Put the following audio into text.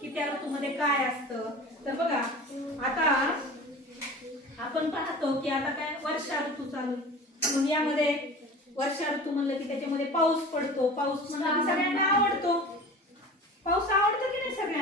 की त्या ऋतूमध्ये काय असतं. तर बघा आता आपण पाहतो की आता काय वर्षा ऋतू चालू, म्हणून यामध्ये वर्षा ऋतू म्हणलं की त्याच्यामध्ये पाऊस पडतो. पाऊस म्हणलं की सगळ्यांना आवडतो. पाऊस आवडतो की नाही सगळ्यांना?